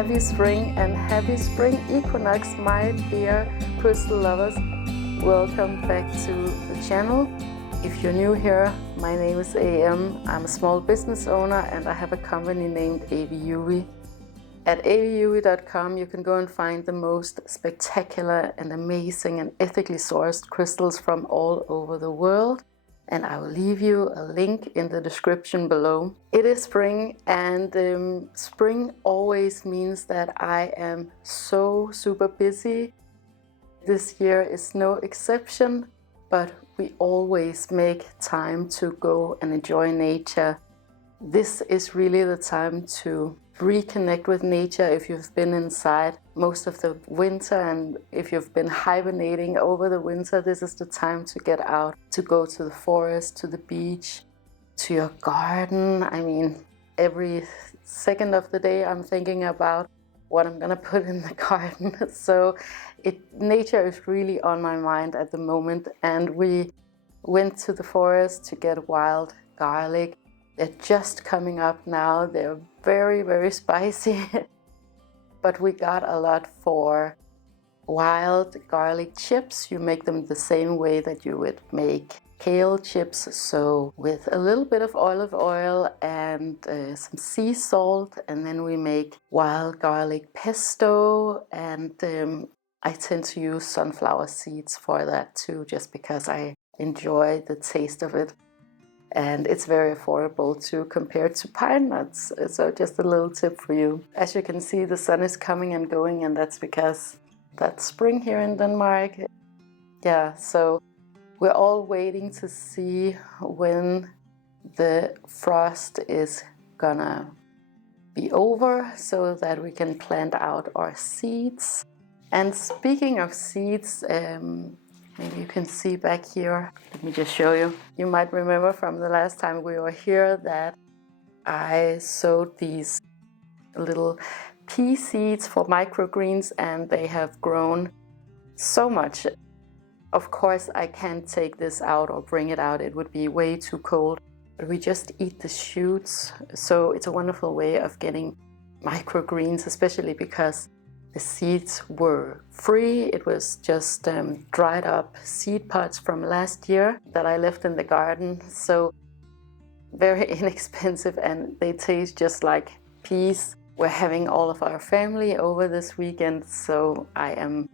Happy spring and happy spring equinox, my dear crystal lovers. Welcome back to the channel. If you're new here, my name is AM. I'm a small business owner and I have a company named AVIUVI. At AVIUVI.com you can go and find the most spectacular and amazing and ethically sourced crystals from all over the world. And I will leave you a link in the description below. It is spring, and spring always means that I am so super busy. This year is no exception, but we always make time to go and enjoy nature. This is really the time to reconnect with nature if you've been inside most of the winter, and if you've been hibernating over the winter, this is the time to get out, to go to the forest, to the beach, to your garden. I mean, every second of the day I'm thinking about what I'm gonna put in the garden. So nature is really on my mind at the moment, and we went to the forest to get wild garlic. They're just coming up now. They're very, very spicy. But we got a lot for wild garlic chips. You make them the same way that you would make kale chips. So with a little bit of olive oil and some sea salt. And then we make wild garlic pesto. And I tend to use sunflower seeds for that too, just because I enjoy the taste of it. And it's very affordable too compared to pine nuts. So just a little tip for you. As you can see, the sun is coming and going, and that's because that's spring here in Denmark. Yeah, so we're all waiting to see when the frost is gonna be over so that we can plant out our seeds. And speaking of seeds, maybe you can see back here. Let me just show you. You might remember from the last time we were here that I sowed these little pea seeds for microgreens, and they have grown so much. Of course, I can't take this out or bring it out. It would be way too cold. But we just eat the shoots. So it's a wonderful way of getting microgreens, especially because the seeds were free. It was just dried up seed pods from last year that I left in the garden. So very inexpensive, and they taste just like peas. We're having all of our family over this weekend, so I am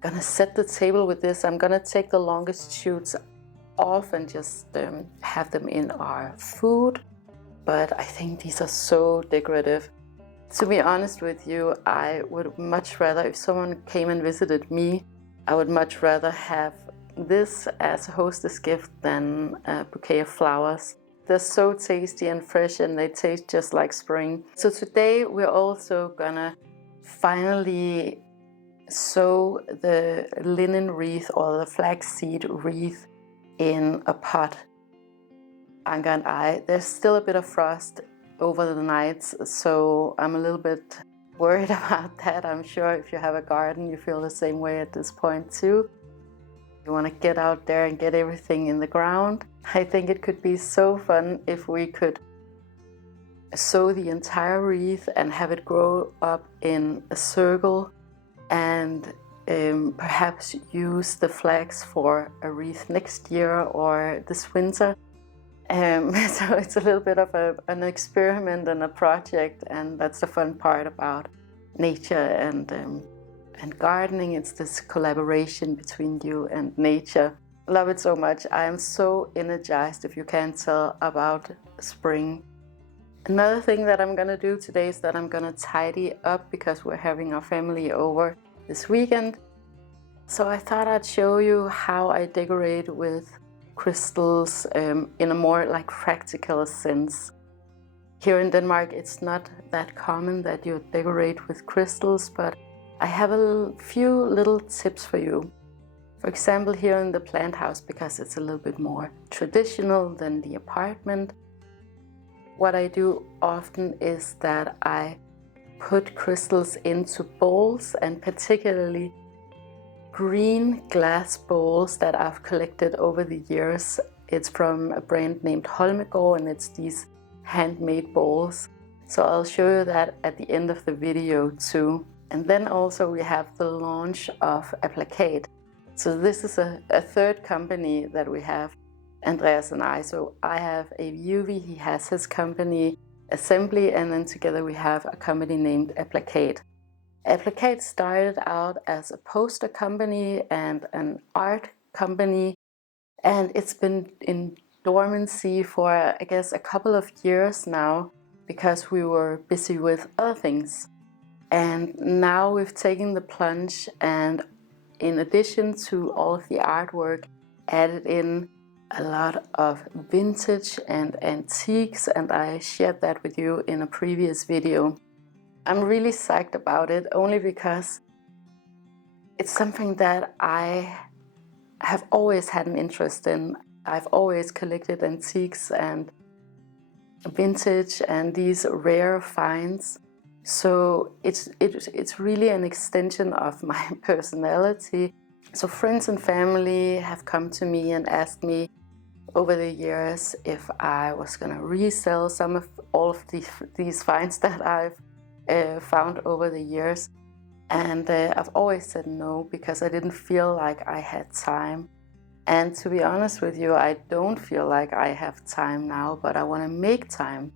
gonna set the table with this. I'm gonna take the longest shoots off and just have them in our food. But I think these are so decorative. To be honest with you, I would much rather, if someone came and visited me, I would much rather have this as a hostess gift than a bouquet of flowers. They're so tasty and fresh, and they taste just like spring. So today we're also gonna finally sow the linen wreath or the flaxseed wreath in a pot. Anker and I, there's still a bit of frost over the nights, so I'm a little bit worried about that. I'm sure if you have a garden, you feel the same way at this point too. You want to get out there and get everything in the ground. I think it could be so fun if we could sow the entire wreath and have it grow up in a circle, and perhaps use the flax for a wreath next year or this winter. So it's a little bit of an experiment and a project, and that's the fun part about nature and gardening. It's this collaboration between you and nature. Love it so much. I am so energized, if you can't tell, about spring. Another thing that I'm gonna do today is that I'm gonna tidy up because we're having our family over this weekend. So I thought I'd show you how I decorate with crystals in a more like practical sense. Here in Denmark, it's not that common that you decorate with crystals, but I have a few little tips for you. For example, here in the planthouse, because it's a little bit more traditional than the apartment, what I do often is that I put crystals into bowls, and particularly green glass bowls that I've collected over the years. It's from a brand named Holmegaard, and it's these handmade bowls. So I'll show you that at the end of the video too. And then also we have the launch of Aplakat. So this is a third company that we have, Andreas and I. So I have AVIUVI, he has his company, Assembly, and then together we have a company named Aplakat. Aplakat started out as a poster company and an art company, and it's been in dormancy for, I guess, a couple of years now because we were busy with other things. And now we've taken the plunge, and in addition to all of the artwork, added in a lot of vintage and antiques, and I shared that with you in a previous video. I'm really psyched about it, only because it's something that I have always had an interest in. I've always collected antiques and vintage and these rare finds. So it's really an extension of my personality. So friends and family have come to me and asked me over the years if I was going to resell some of all of these finds that I've found over the years. And I've always said no, because I didn't feel like I had time. And to be honest with you, I don't feel like I have time now, but I want to make time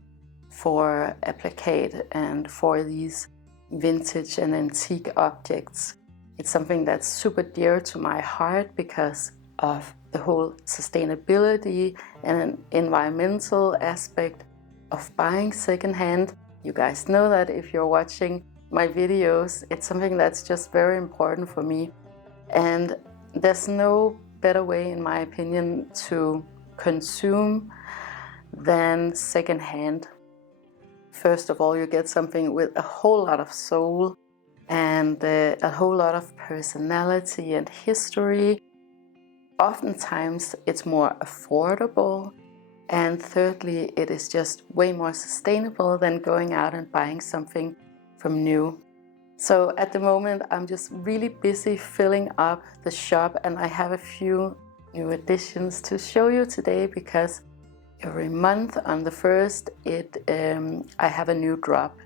for Aplakat and for these vintage and antique objects. It's something that's super dear to my heart because of the whole sustainability and an environmental aspect of buying secondhand. You guys know that if you're watching my videos, it's something that's just very important for me. And there's no better way, in my opinion, to consume than secondhand. First of all, you get something with a whole lot of soul and a whole lot of personality and history. Oftentimes it's more affordable, and thirdly, it is just way more sustainable than going out and buying something from new. So at the moment I'm just really busy filling up the shop, and I have a few new additions to show you today, because every month on the 1st I have a new drop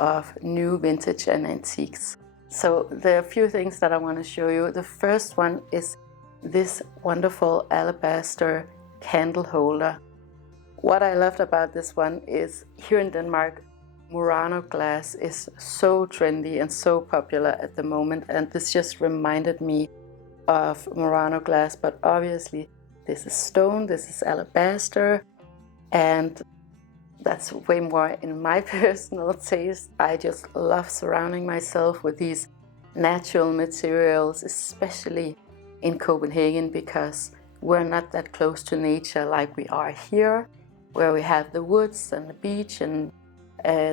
of new vintage and antiques. So there are a few things that I want to show you. The first one is this wonderful alabaster candle holder. What I loved about this one is here in Denmark, Murano glass is so trendy and so popular at the moment, and this just reminded me of Murano glass. But obviously this is stone, this is alabaster, and that's way more in my personal taste. I just love surrounding myself with these natural materials, especially in Copenhagen, because we're not that close to nature like we are here, where we have the woods and the beach and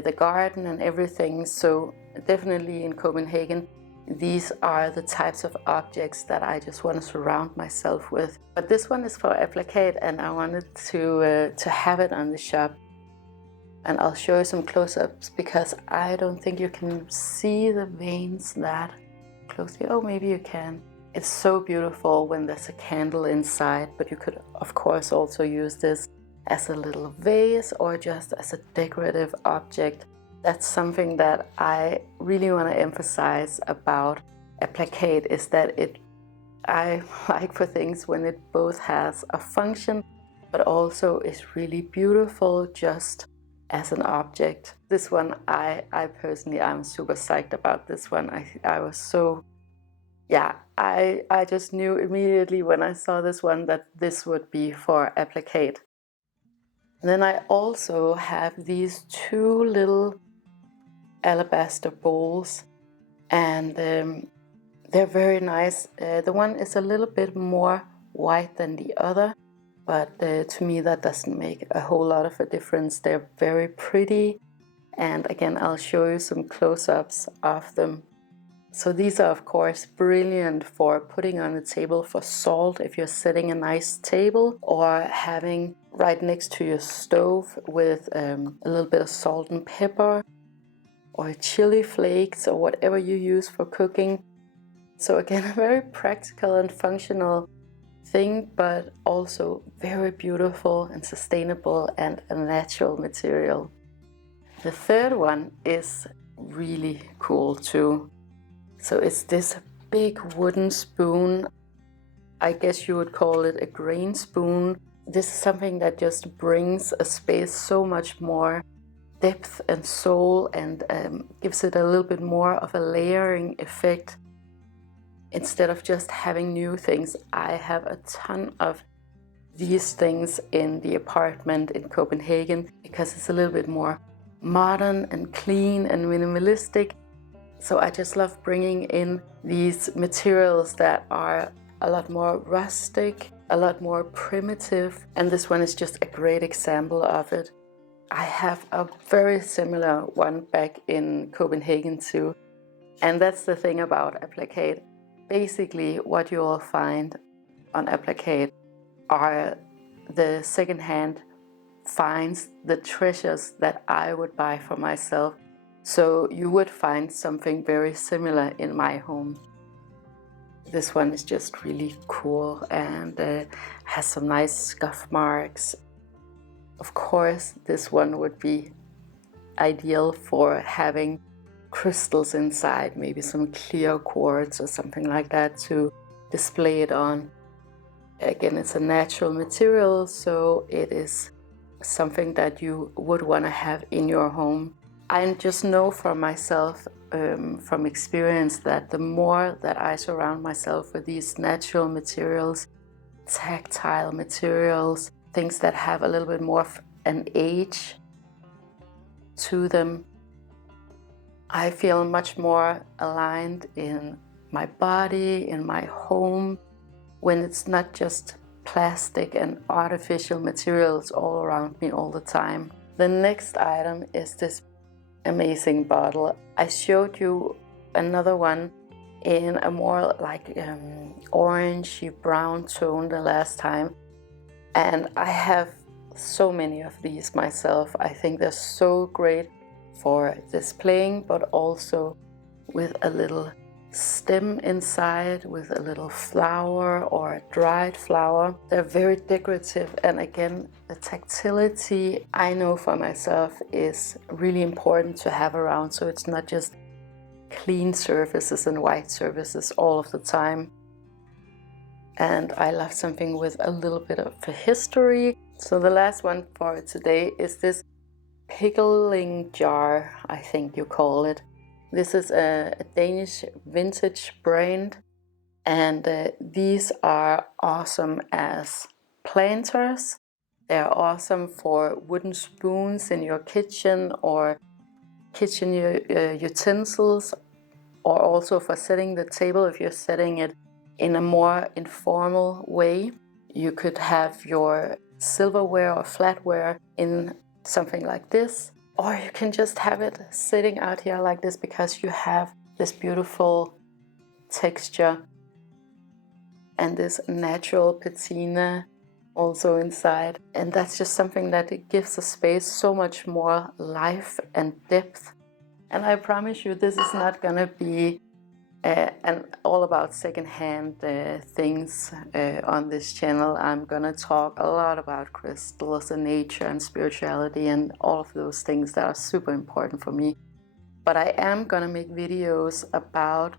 the garden and everything. So definitely in Copenhagen, these are the types of objects that I just want to surround myself with. But this one is for Aplakat, and I wanted to have it on the shop. And I'll show you some close-ups, because I don't think you can see the veins that closely. Oh, maybe you can. It's so beautiful when there's a candle inside, but you could of course also use this as a little vase or just as a decorative object. That's something that I really want to emphasize about Aplakat, is that I like for things when it both has a function but also is really beautiful just as an object. This one, I personally, I'm super psyched about this one. I was so, yeah, I just knew immediately when I saw this one that this would be for Aplakat. Then I also have these two little alabaster bowls, and they're very nice. The one is a little bit more white than the other, but to me that doesn't make a whole lot of a difference. They're very pretty, and again I'll show you some close-ups of them. So these are of course brilliant for putting on the table for salt if you're setting a nice table, or having right next to your stove with a little bit of salt and pepper, or chili flakes, or whatever you use for cooking. So again, a very practical and functional thing, but also very beautiful and sustainable and a natural material. The third one is really cool too. So it's this big wooden spoon. I guess you would call it a grain spoon. This is something that just brings a space so much more depth and soul, and gives it a little bit more of a layering effect. Instead of just having new things, I have a ton of these things in the apartment in Copenhagen because it's a little bit more modern and clean and minimalistic. So I just love bringing in these materials that are a lot more rustic, a lot more primitive, and this one is just a great example of it. I have a very similar one back in Copenhagen too, and that's the thing about Aplakat. Basically, what you will find on Aplakat are the secondhand finds, the treasures that I would buy for myself. So you would find something very similar in my home. This one is just really cool and has some nice scuff marks. Of course, this one would be ideal for having crystals inside, maybe some clear quartz or something like that to display it on. Again, it's a natural material, so it is something that you would want to have in your home. I just know for myself from experience that the more that I surround myself with these natural materials, tactile materials, things that have a little bit more of an age to them, I feel much more aligned in my body, in my home, when it's not just plastic and artificial materials all around me all the time. The next item is this amazing bottle. I showed you another one in a more like orangey brown tone the last time, and I have so many of these myself. I think they're so great for displaying, but also with a little stem inside with a little flower or a dried flower. They're very decorative, and again, the tactility I know for myself is really important to have around, so it's not just clean surfaces and white surfaces all of the time. And I love something with a little bit of a history. So the last one for today is this pickling jar, I think you call it. This is a Danish vintage brand, and these are awesome as planters. They're awesome for wooden spoons in your kitchen or kitchen utensils, or also for setting the table if you're setting it in a more informal way. You could have your silverware or flatware in something like this, or you can just have it sitting out here like this because you have this beautiful texture and this natural patina also inside. And that's just something that it gives the space so much more life and depth. And I promise you, this is not gonna be and all about secondhand things on this channel. I'm gonna talk a lot about crystals and nature and spirituality and all of those things that are super important for me. But I am gonna make videos about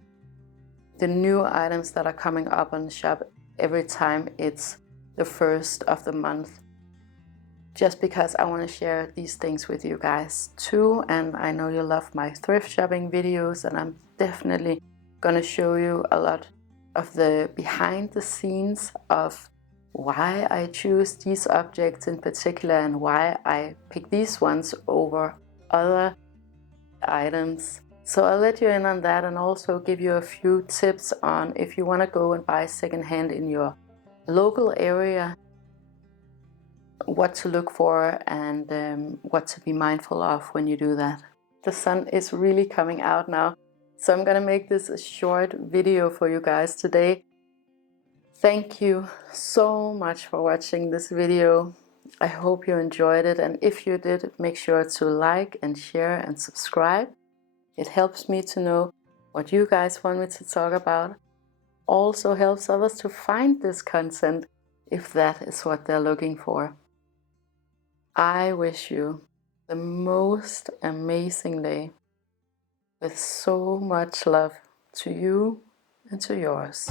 the new items that are coming up on the shop every time it's the first of the month. Just because I want to share these things with you guys too, and I know you love my thrift shopping videos, and I'm definitely gonna show you a lot of the behind the scenes of why I choose these objects in particular and why I pick these ones over other items. So I'll let you in on that, and also give you a few tips on if you want to go and buy secondhand in your local area, what to look for and what to be mindful of when you do that. The sun is really coming out now, so I'm gonna make this a short video for you guys today. Thank you so much for watching this video. I hope you enjoyed it, and if you did, make sure to like and share and subscribe. It helps me to know what you guys want me to talk about. Also helps others to find this content if that is what they're looking for. I wish you the most amazing day with so much love to you and to yours.